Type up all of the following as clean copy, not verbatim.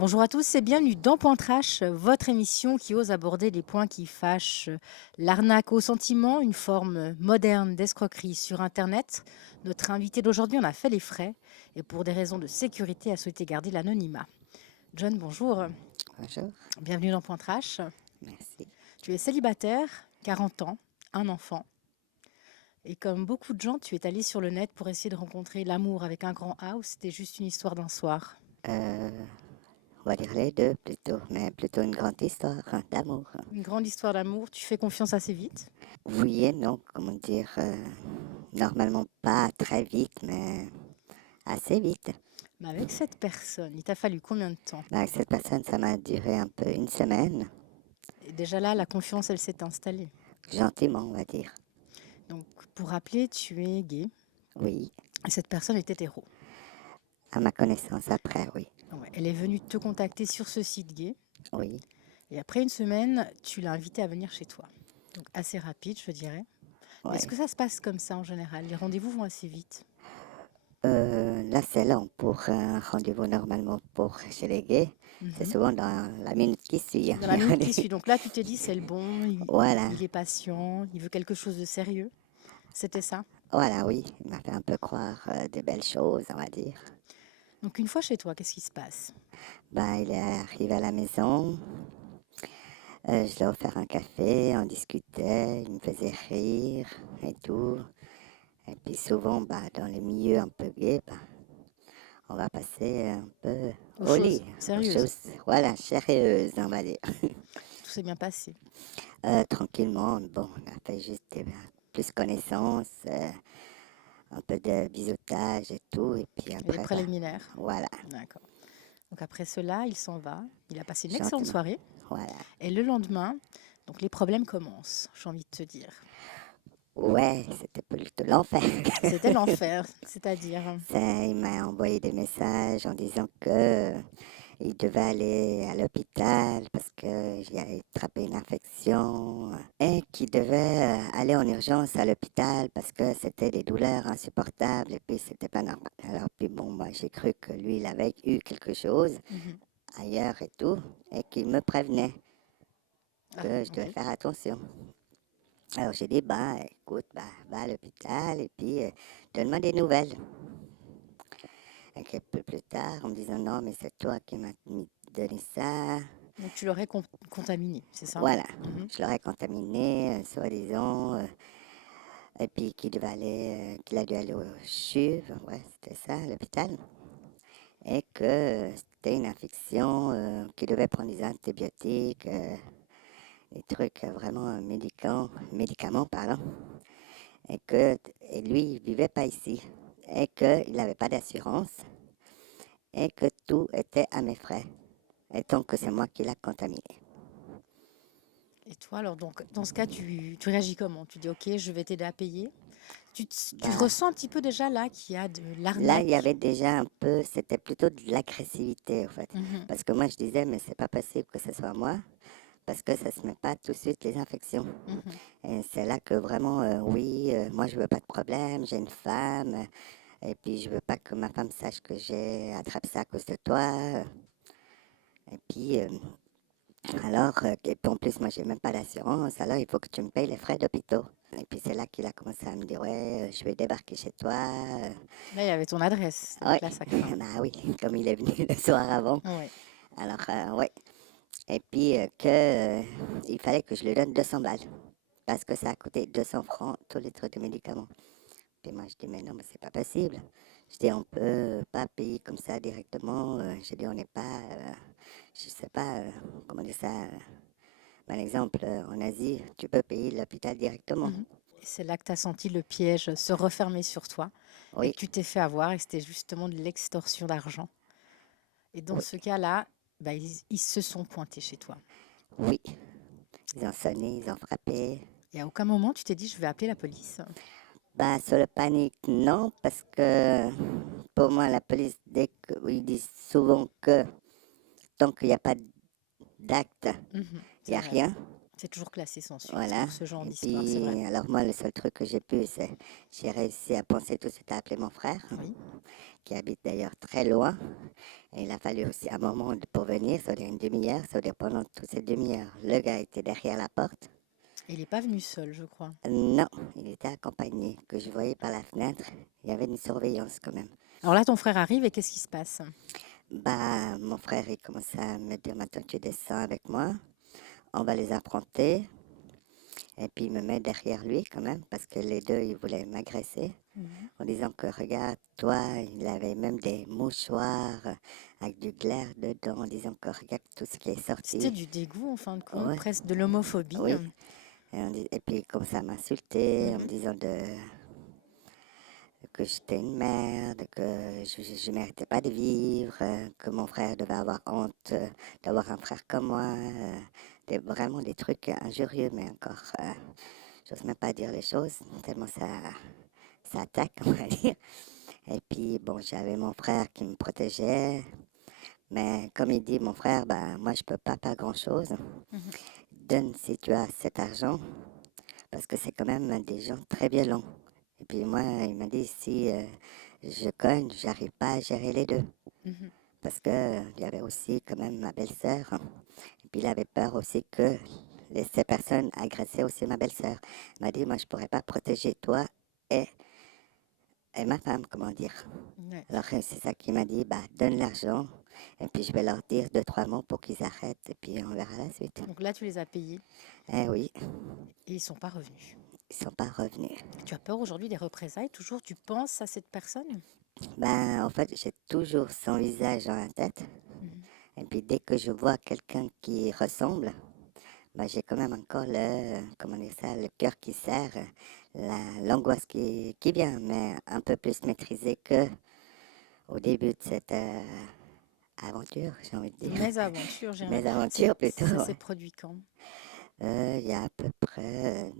Bonjour à tous et bienvenue dans Point Trash, votre émission qui ose aborder les points qui fâchent, l'arnaque au sentiment, une forme moderne d'escroquerie sur Internet. Notre invité d'aujourd'hui en a fait les frais et pour des raisons de sécurité a souhaité garder l'anonymat. John, bonjour, Bonjour, bienvenue dans Point Trash. merci. Tu es célibataire, 40 ans, un enfant. Et comme beaucoup de gens, tu es allé sur le net pour essayer de rencontrer l'amour avec un grand A ou c'était juste une histoire d'un soir? Euh, on va dire les deux plutôt, mais plutôt une grande histoire d'amour. Une grande histoire d'amour, tu fais confiance assez vite? Oui et non, comment dire, normalement pas très vite, mais assez vite. Mais avec cette personne, il t'a fallu combien de temps? Avec cette personne, ça m'a duré un peu une semaine, Et déjà là, la confiance, elle s'est installée. gentiment, on va dire. Donc, pour rappeler, tu es gay Oui, et cette personne est hétéro. à ma connaissance après, oui. Ouais, elle est venue te contacter sur ce site gay Oui, et après une semaine, tu l'as invitée à venir chez toi. Donc, assez rapide, je dirais. Mais est-ce oui. que ça se passe comme ça en général? Les rendez-vous vont assez vite. Là, c'est long pour un rendez-vous normalement pour chez les gays. C'est Mhm. souvent dans la minute qui suit. Dans la minute qui suit. Donc là, tu t'es dit, c'est le bon, Voilà, il est patient, il veut quelque chose de sérieux. C'était ça. voilà, oui. Il m'a fait un peu croire de belles choses, on va dire. Donc, une fois chez toi, qu'est-ce qui se passe? Bah, il est arrivé à la maison, je lui ai offert un café, on discutait, il me faisait rire et tout. Et puis souvent, bah, dans les milieux un peu gays, bah, on va passer un peu Aux au choses lit, aux sérieuses. choses, voilà, sérieuses, on va dire. Tout s'est bien passé. Tranquillement, bon, on a fait juste plus connaissance, un peu de biseautage et tout. Et puis Et les après, bah, préliminaires. voilà, D'accord. Donc après cela, il s'en va. Il a passé une excellente gentiment, soirée. voilà. Et le lendemain, donc les problèmes commencent, j'ai envie de te dire. Ouais, c'était plutôt l'enfer. C'était l'enfer, c'est-à-dire. Il m'a envoyé des messages en disant que il devait aller à l'hôpital parce que j'avais attrapé une infection et qu'il devait aller en urgence à l'hôpital parce que c'était des douleurs insupportables et puis c'était pas normal. Alors puis bon, moi j'ai cru que lui il avait eu quelque chose Mhm. ailleurs et tout et qu'il me prévenait Ah, que je devais oui. faire attention. Alors j'ai dit bah écoute, bah va à l'hôpital et puis donne-moi des nouvelles. Un peu plus tard, en me disant non, mais c'est toi qui m'as donné ça. Donc tu l'aurais contaminé, c'est ça? Voilà, Mhm. je l'aurais contaminé, soi-disant, et puis qu'il a dû aller au CHUV, ouais, c'était ça, à l'hôpital, et que c'était une infection, qu'il devait prendre des antibiotiques, des trucs vraiment médicaments, pardon, et lui, il vivait pas ici, et qu'il n'avait pas d'assurance, et que tout était à mes frais. Et donc que c'est moi qui l'a contaminé. Et toi, alors, donc, dans ce cas, tu réagis comment? Tu dis, ok, je vais t'aider à payer. Tu Bah, ressens un petit peu déjà là qu'il y a de là, il y l'arnaque. avait déjà un peu, c'était plutôt de l'agressivité en fait. Mhm. Parce que moi, je disais, mais c'est pas possible que ce soit moi, parce que ça se met pas tout de suite les infections. Mhm. Et c'est là que vraiment, oui, moi, je veux pas de problème, j'ai une femme, et puis je veux pas que ma femme sache que j'ai attrapé ça à cause de toi. Et puis, et puis en plus, moi, j'ai même pas d'assurance, alors il faut que tu me payes les frais d'hôpital. Et puis c'est là qu'il a commencé à me dire, ouais, je vais débarquer chez toi. Là, il y avait ton adresse, Oui, donc là, ça craint. bah oui, comme il est venu le soir avant. Oui. Alors, ouais. Et puis, il fallait que je lui donne 200 balles. Parce que ça a coûté 200 francs, tous les trucs de médicaments. Puis moi, je dis, mais non, mais c'est pas possible. Je dis, on peut pas payer comme ça directement. Je dis, on n'est pas, je sais pas, comment dire ça. Par exemple, en Asie, tu peux payer l'hôpital directement. Mhm. Et c'est là que tu as senti le piège se refermer sur toi et Oui, que tu t'es fait avoir et que c'était justement de l'extorsion d'argent. Et dans oui, ce cas-là, bah, ils se sont pointés chez toi. oui. Ils ont sonné, ils ont frappé. Et à aucun moment, tu t'es dit, je vais appeler la police. Bah, sur le panique, non, parce que pour moi, la police, ils disent souvent que tant qu'il n'y a pas d'acte, Mhm. il n'y C'est a vrai. rien. C'est toujours classé sans suite Voilà. pour ce genre Et d'histoire, c'est vrai. puis, alors moi, le seul truc que j'ai pu, c'est j'ai réussi à penser tout de suite à appeler mon frère. Oui. qui habite d'ailleurs très loin. Et il a fallu aussi un moment pour venir, ça veut dire une demi-heure, ça veut dire pendant toute cette demi-heure, le gars était derrière la porte. Et il n'est pas venu seul, je crois. Non, il était accompagné, que je voyais par la fenêtre. Il y avait une surveillance quand même. Alors là, ton frère arrive et qu'est-ce qui se passe? Bah, mon frère, il commençait à me dire, maintenant tu descends avec moi, on va les affronter. Et puis il me met derrière lui quand même, parce que les deux, ils voulaient m'agresser, Mhm. en disant que regarde, toi, il avait même des mouchoirs avec du glaire dedans, en disant que regarde tout ce qui est C'était sorti. du dégoût, en fin de compte, Ouais, presque de l'homophobie. oui. Et puis il commençait à m'insulter en me Mhm. disant que j'étais une merde, que je méritais pas de vivre, que mon frère devait avoir honte d'avoir un frère comme moi. Vraiment des trucs injurieux, mais encore, j'ose même pas dire les choses, tellement ça attaque, on va dire. Et puis, bon, j'avais mon frère qui me protégeait, mais comme il dit, mon frère, bah, moi, je peux pas faire grand-chose. Mhm. Donne si tu as cet argent, parce que c'est quand même des gens très violents. Et puis moi, il m'a dit, si je cogne, j'arrive pas à gérer les deux. Mhm. Parce que il y avait aussi quand même ma belle-sœur. Et puis il avait peur aussi que ces personnes agressaient aussi ma belle-sœur. Il m'a dit, moi, je pourrais pas protéger toi et, et ma femme, comment dire. Ouais. Alors c'est ça qu'il m'a dit, bah, donne l'argent. Et puis je vais leur dire deux, trois mots pour qu'ils arrêtent. Et puis on verra la suite. Donc là, tu les as payés Eh oui, et ils sont pas revenus. ils sont pas revenus. Tu as peur aujourd'hui des représailles? Toujours, tu penses à cette personne? Ben, en fait, j'ai toujours son visage dans la tête. Mhm. Et puis dès que je vois quelqu'un qui ressemble, ben, j'ai quand même encore comment dire ça, le cœur qui serre, l'angoisse qui vient, mais un peu plus maîtrisée que au début de cette aventure, j'ai envie de dire. Mes aventures, Mes c'est, aventures plutôt, ça s'est ouais. produit quand? Il y a à peu près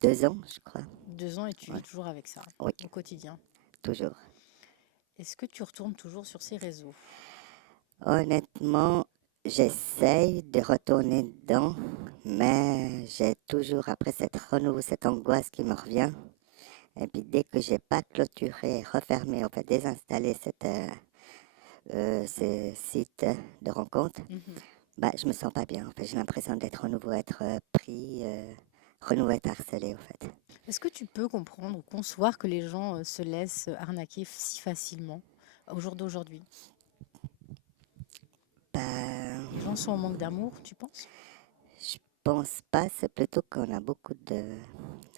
2 ans, je crois. 2 ans et tu vis Ouais. toujours avec ça Oui, au quotidien. toujours. Est-ce que tu retournes toujours sur ces réseaux? Honnêtement, j'essaye de retourner dedans, mais j'ai toujours après cette angoisse qui me revient. Et puis dès que j'ai pas clôturé, refermé, en fait désinstallé ce site de rencontre, Mhm. bah je me sens pas bien. En fait, j'ai l'impression d'être à nouveau être pris, renouveau être harcelé en fait. Est-ce que tu peux comprendre ou concevoir que les gens se laissent arnaquer si facilement au jour d'aujourd'hui? Bah, Les gens sont en manque d'amour, tu penses? je pense pas, c'est plutôt qu'on a beaucoup de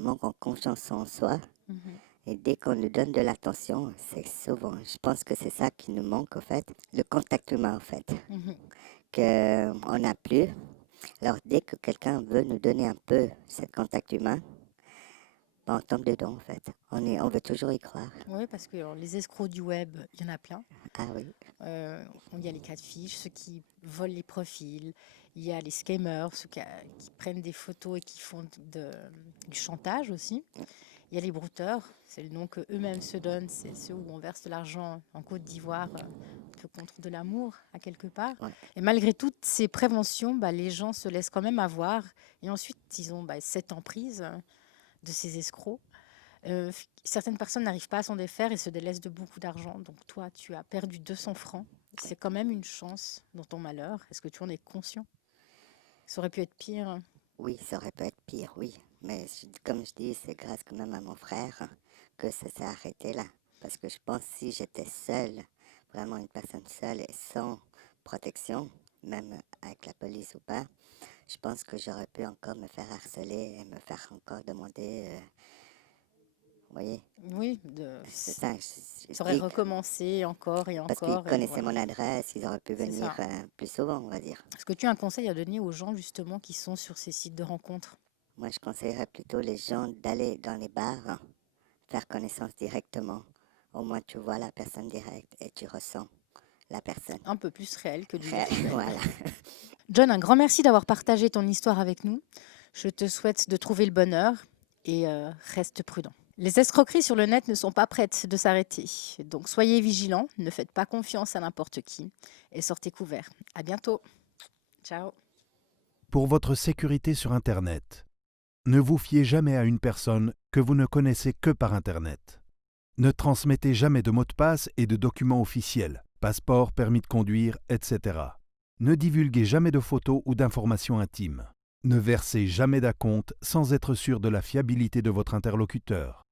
manque en confiance en soi. Mhm. Et dès qu'on nous donne de l'attention, c'est souvent, je pense que c'est ça qui nous manque en fait, le contact humain en fait, Mhm. qu'on n'a plus. Alors dès que quelqu'un veut nous donner un peu ce contact humain, ben, on tombe dedans en fait. On veut toujours y croire. Oui, parce que alors, les escrocs du web, il y en a plein. Ah oui, Euh, il y a les catfish, ceux qui volent les profils. Il y a les scammers, qui prennent des photos et qui font du chantage aussi. Il y a les brouteurs, c'est le nom que eux-mêmes se donnent, c'est ceux où on verse de l'argent en Côte d'Ivoire, un peu contre de l'amour, à quelque part. ouais. Et malgré toutes ces préventions, bah, les gens se laissent quand même avoir. Et ensuite, ils ont cette emprise de ces escrocs. Certaines personnes n'arrivent pas à s'en défaire et se délaissent de beaucoup d'argent. Donc toi, tu as perdu 200 francs. C'est quand même une chance dans ton malheur. Est-ce que tu en es conscient? Ça aurait pu être pire. Oui, ça aurait pu être pire, oui. Mais comme je dis, c'est grâce quand même à mon frère que ça s'est arrêté là. Parce que je pense que si j'étais seule, vraiment une personne seule et sans protection, même avec la police ou pas, je pense que j'aurais pu encore me faire harceler et me faire encore demander. Vous voyez, Oui, c'est ça. Je ça aurait dis recommencé encore et parce qu'ils encore. Et connaissaient voilà, mon adresse, ils auraient pu c'est venir ça. plus souvent, on va dire. Est-ce que tu as un conseil à donner aux gens justement qui sont sur ces sites de rencontres? Moi, je conseillerais plutôt les gens d'aller dans les bars, faire connaissance directement. Au moins, tu vois la personne directe et tu ressens la personne. Un peu plus réel que du virtuel. Voilà. John, un grand merci d'avoir partagé ton histoire avec nous. Je te souhaite de trouver le bonheur et reste prudent. Les escroqueries sur le net ne sont pas prêtes de s'arrêter. Donc soyez vigilants, ne faites pas confiance à n'importe qui et sortez couverts. À bientôt. Ciao. Pour votre sécurité sur Internet, ne vous fiez jamais à une personne que vous ne connaissez que par Internet. Ne transmettez jamais de mots de passe et de documents officiels, passeport, permis de conduire, etc. Ne divulguez jamais de photos ou d'informations intimes. Ne versez jamais d'acompte sans être sûr de la fiabilité de votre interlocuteur.